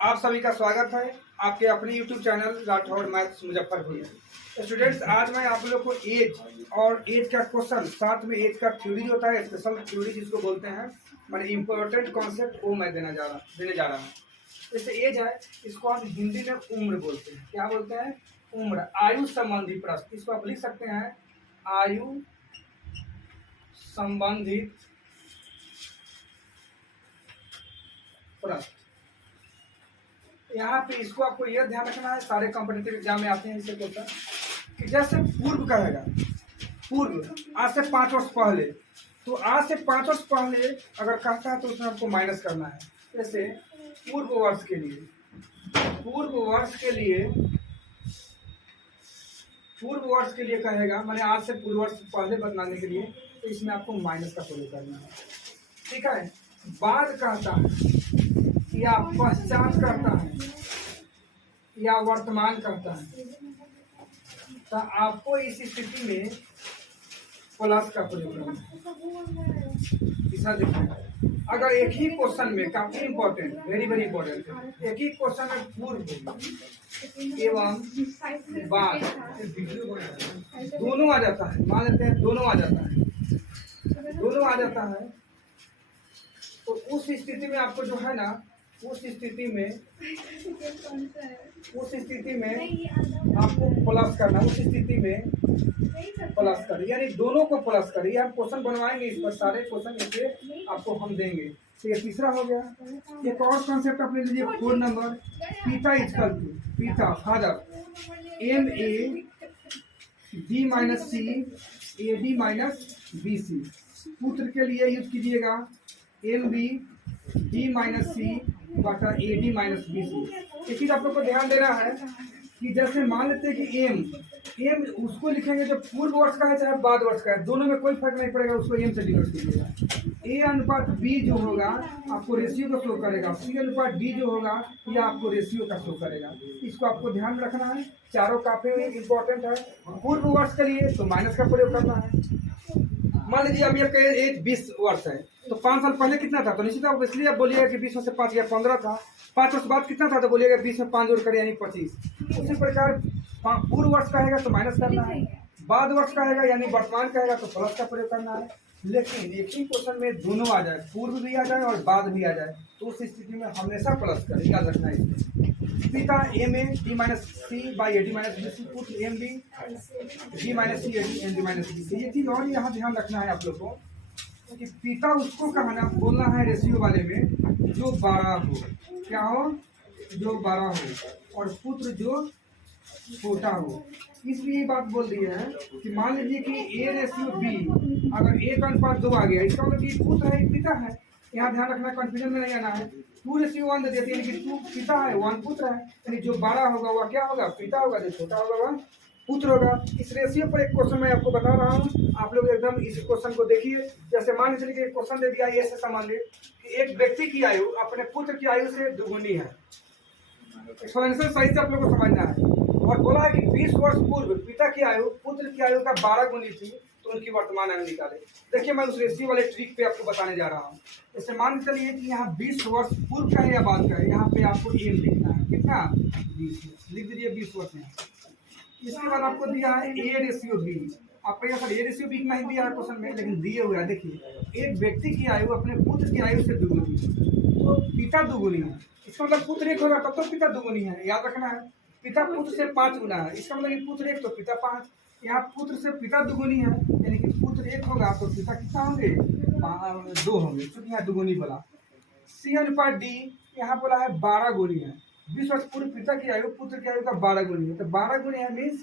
आप सभी का स्वागत है आपके अपने YouTube channel Rathore maths Muzaffarpur में। स्टूडेंट्स, आज मैं आप लोग को एज और एज का क्वेश्चन, साथ में एज का थ्योरी जो होता है, स्पेशल थ्योरी जिसको बोलते हैं, मैंने इंपॉर्टेंट कॉन्सेप्ट वो मैं देने जा रहा हूँ। जैसे एज है, इसको हम हिंदी में उम्र बोलते हैं। क्या बोलते हैं? उम्र, आयु संबंधी प्रश्न। इसको आप लिख सकते हैं आयु संबंधित प्रश्न। यहाँ पे इसको आपको यह ध्यान रखना है, सारे कॉम्पिटिटिव एग्जाम में आते हैं इसे क्वेश्चन, कि जैसे पूर्व कहेगा, पूर्व आज से 5 वर्ष पहले, तो आज से 5 वर्ष पहले अगर कहता है तो उसमें आपको माइनस करना है। जैसे पूर्व वर्ष के लिए, पूर्व वर्ष के लिए कहेगा, मैंने आज से पूर्व वर्ष पहले बताने के लिए, तो इसमें आपको माइनस का प्रयोग करना है। ठीक है। बाद कहता है या पश्चात करता है या वर्तमान करता है, तो आपको इस स्थिति में प्लस का प्रयोग करना है। ऐसा देखिए, अगर एक ही क्वेश्चन में, काफी इंपॉर्टेंट, वेरी वेरी इंपॉर्टेंट, एक ही क्वेश्चन में पूर्व एवं बाद दोनों आ जाता है, मान लेते हैं दोनों आ जाता है, तो उस स्थिति में आपको जो है ना, उस स्थिति में आपको प्लस करना, उस स्थिति में प्लस कर, यानी दोनों को प्लस कर। ये हम क्वेश्चन बनवाएंगे, इस पर सारे क्वेश्चन ऐसे आपको हम देंगे। तो ये तीसरा हो गया। एक और कॉन्सेप्ट आप ले लीजिए, 4 नंबर, पिता इक्वल टू, पिता father M A D minus C A D minus B C. पुत्र के लिए यूज कीजिएगा M B D minus C बटा A D minus B C. एक चीज आप लोग को ध्यान देना है कि जैसे मान लेते हैं कि एम उसको लिखेंगे जो पूर्व वर्ष का है चाहे बाद वर्ष का है, दोनों में कोई फर्क नहीं पड़ेगा, उसको एम से डिनोट कीजिएगा। ए अनुपात बी जो होगा आपको रेशियो का शो करेगा, सी अनुपात डी जो होगा यह आपको रेशियो का शो करेगा। इसको आपको ध्यान में रखना है, चारों काफी इंपॉर्टेंट है। पूर्व वर्ष के लिए तो माइनस का प्रयोग करना है। मान लीजिए अभी आपका एज 20 वर्ष है, तो 5 साल पहले कितना था, तो निश्चित आप इसलिए आप बोलिएगा कि 20 में से 5 गया 15 था। 5 वर्ष बाद कितना था, तो बोलिएगा 20 में 5 जोड़ कर यानी 25। उसी प्रकार पूर्व वर्ष कहेगा तो माइनस करना है, बाद वर्ष कहेगा यानी वर्तमान कहेगा तो प्लस का प्रयोग करना है। लेकिन एक ही क्वेश्चन में दोनों आ जाए, पूर्व भी आ जाए और बाद भी आ जाए, तो उस स्थिति में हमेशा प्लस करें, याद रखना है। इसमें पिता M A D minus C by A D minus B C, पुत्र M B D minus C A D M D minus B C. ये चीज और यहाँ ध्यान रखना है आप लोग को कि पिता उसको कहना बोलना है रेशियो वाले में जो 12 हो, क्या हो, जो 12 हो, और पुत्र जो छोटा हो। इसलिए बात बोल दी है कि मान लीजिए कि ए रेशियो बी, अगर 1:2 आ गया, इसका मतलब कि पुत्र है, पिता है। यहाँ ध्यान रखना, कंफ्यूजन में नहीं आना है। 2:1 दे देती है, यानी कि 2 पिता है, 1 पुत्र है, यानी जो 12 होगा वह क्या होगा, पिता होगा, जो छोटा होगा वह पुत्र होगा। इस रेशियो पर एक क्वेश्चन मैं आपको बता रहा हूँ, आप लोग एकदम इस क्वेश्चन को देखिए। जैसे मान लीजिए एक क्वेश्चन दे दिया ए से संबंधित कि एक व्यक्ति की आयु अपने पुत्र की आयु से दुगुनी है। एक्सप्लेनेशन सही से आप लोग को समझना है। और बोला है कि 20 वर्ष पूर्व पिता की आयु पुत्र की आयु का 12 गुनी थी, तो उनकी वर्तमान आयु निकाले। देखिए, मैं उस रेशियो वाले ट्रिक पे आपको बताने जा रहा हूँ। जैसे मान के चलिए कि यहाँ 20 वर्ष पूर्व का है या बाद का है, यहाँ पे आपको एम लिखना है, कितना, 20 लिख दीजिए, 20 वर्ष है। इसके बाद आपको दिया है ए रेशियो बी। आपको यहाँ पर ए रेशियो बी नहीं दिया है क्वेश्चन में, लेकिन दिए हुआ है। देखिए, एक व्यक्ति की आयु अपने पुत्र की आयु से दुगुनी, तो पिता दुगुनी है, इसका मतलब पुत्र 1 होगा तब तो पिता दुगुनी है, याद रखना है। पिता पुत्र से 5 गुना है, इसका मतलब पुत्र 1 तो पिता 5। यहाँ पुत्र से पिता दुगुनी है, यानी कि पुत्र 1 होगा तो पिता कितना होंगे, 2 होंगे, क्योंकि यहाँ दुगुनी बोला। सी अनुपात डी, यहाँ बोला है 12 गुनी है। 20 वर्ष पूर्व पिता की आयु पुत्र की आयु का 12 गुनी है, तो 12 गुनी है मीन्स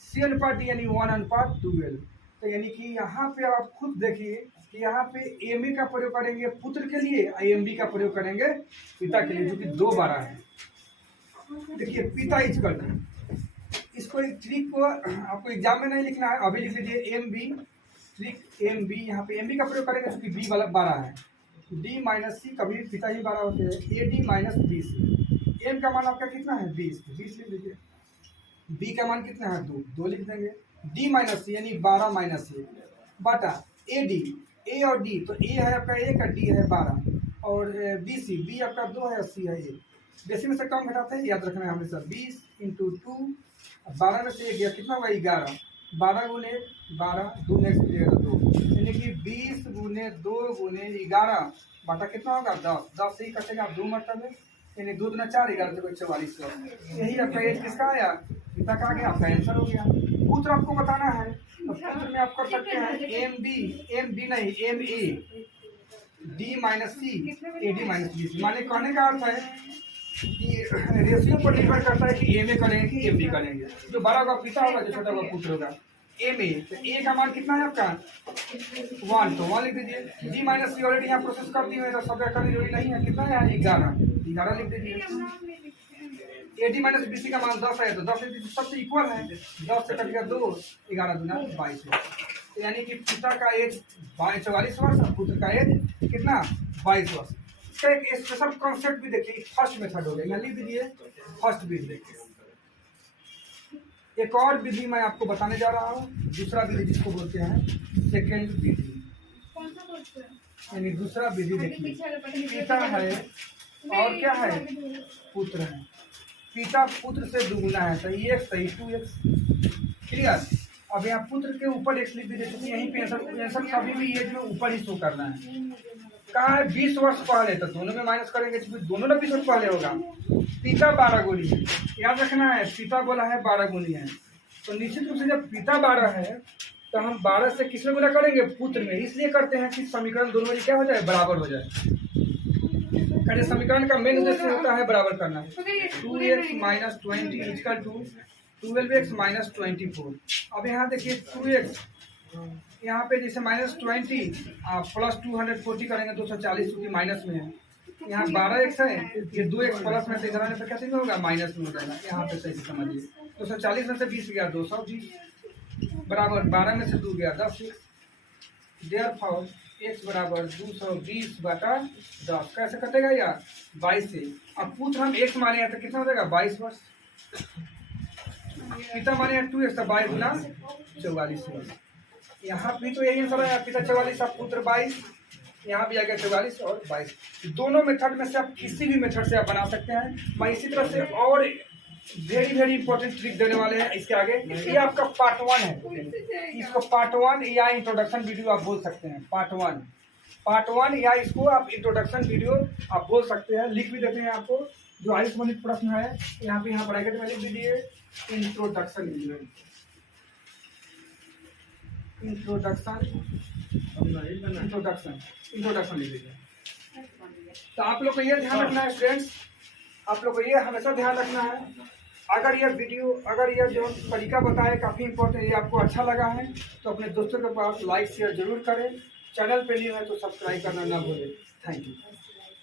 सी अनुपात डी यानी 1:12। तो यानी कि यहाँ पे आप खुद देखिए कि यहाँ पे एम ए का प्रयोग करेंगे पुत्र के लिए, एम बी का प्रयोग करेंगे पिता के लिए, जो कि 2 12 है। देखिए, पिता इज करना, इसको एक ट्रिक को आपको एग्जाम में नहीं लिखना है, अभी लिख लीजिए M B, trick M B. यहाँ पे एम बी का प्रयोग करेंगे क्योंकि बी वाला 12 है, डी माइनस सी, कभी पिता ही 12 होते हैं, A D minus B C. M का मान आपका कितना है, 20 लिख लीजिए। बी का मान कितना है, 2 लिख देंगे। डी माइनस सी यानी 12 माइनस 1 बटा ए डी, ए और डी, तो ए है आपका 1 और डी है 12, और बी सी, बी आपका 2 है और सी है 1। बेसिक में से कम घटाते हैं, याद रखना है हमेशा। 20 इंटू 2, 12 में से 1 गया, कितना हुआ 11। 12 गुने 12, 2 में 2, यानी कि 20 गुने 2 गुने 11 बटा कितना होगा 10। 10 से ही कटेगा 2 मरतबे, यानी 2 दूना 4, 11 तो 4400। यही आपका एज किसका आया, पिता का आ गया, आपका आंसर हो गया। पुत्र आपको बताना है, तो पुत्र में आप कर सकते हैं एम बी नहीं M A D minus C A D minus B C. माने कहने का अर्थ है कि रेशियो पर निर्भर करता है कि एम ए करेंगे कि एम बी करेंगे। जो बड़ा होगा पिता होगा, जो छोटा होगा पुत्र होगा। एम ए, तो ए का मान कितना है आपका 1, तो 1 लिख दीजिए। डी माइनस सी ऑलरेडी यहाँ प्रोसेस कर दी है, तो सब करनी जरूरी नहीं है। कितना है 11 लिख दीजिए। A D minus B C का मान 10 है, तो 10 सबसे इक्वल है। 10 से कट गया 2, 11 दूना 22 वर्ष। यानी कि पिता का एज 44 वर्ष और पुत्र का एज कितना 22 वर्ष। इसका एक स्पेशल कॉन्सेप्ट भी देखिए, फर्स्ट मेथड हो गया, यहाँ लिख दीजिए फर्स्ट विधि। देखिए एक और विधि मैं आपको बताने जा रहा हूँ, दूसरा विधि जिसको बोलते हैं सेकेंड विधि, यानी दूसरा विधि। देखिए पिता है और क्या है पुत्र है। पिता पुत्र से दुगुना है, सही 1 सही 2x, क्लियर। अब यहाँ पुत्र के ऊपर x लिख दीजिए, क्योंकि यहीं पे आंसर कभी भी एज में ऊपर ही शो करना है। कहा है 20 वर्ष पहले, तो दोनों में माइनस करेंगे तो दोनों में 20 वर्ष पहले होगा। पिता 12 गुनी है, याद रखना है, पिता बोला है 12 गुनी है, तो निश्चित रूप से जब पिता 12 है तो हम 12 से किस में गुना करेंगे, पुत्र में। इसलिए करते हैं कि समीकरण दोनों में क्या हो जाए, बराबर हो जाए। समीकरण का मेन उद्देश्य होता है बराबर करना। 2x minus 20 equal to 12x minus 24। अब यहाँ देखिए 2x, यहाँ पे जैसे माइनस 20 प्लस 240 करेंगे 240, क्योंकि माइनस में है। यहाँ 12x है, ये 2x प्लस में से इधर आने पर कैसे में होगा, माइनस में हो जाएगा। यहाँ पे सही से समझिए, 240 में से 20 गया 220 बराबर 12 में से 2 गया 10। देयरफॉर x बराबर 220 बटा 10। कैसे कटेगा यार, 22 से। अब पुत्र हम x माने हैं तो कितना हो जाएगा 22 वर्ष। पिता माने हैं 2x, तो 22 गुना 44 वर्ष। यहाँ भी तो यही आंसर है, पिता 44 अब पुत्र 22, यहाँ भी आ गया 44 और 22। दोनों मेथड में से आप किसी भी मेथड से आप बना सकते हैं। मैं इसी तरह से और वेरी इंपॉर्टेंट ट्रिक देने वाले हैं इसके आगे। ये आपका पार्ट 1 है, इसको पार्ट 1 या इंट्रोडक्शन वीडियो आप बोल सकते हैं। पार्ट 1 या इसको आप इंट्रोडक्शन वीडियो आप बोल सकते हैं। लिख भी देते हैं आपको, जो आयुष गणित प्रश्न है यहाँ पे, यहाँ ब्रैकेट में लिख दीजिए इंट्रोडक्शन वीडियो। इंट्रोडक्शन लिख दीजिए। तो आप लोग को ये ध्यान रखना है फ्रेंड्स, आप लोग को ये हमेशा ध्यान रखना है, अगर यह वीडियो, अगर यह जो तरीका बताए काफ़ी इंपॉर्टेंट, ये आपको अच्छा लगा है तो अपने दोस्तों के पास लाइक शेयर जरूर करें। चैनल पे नहीं है तो सब्सक्राइब करना ना भूलें। Thank you.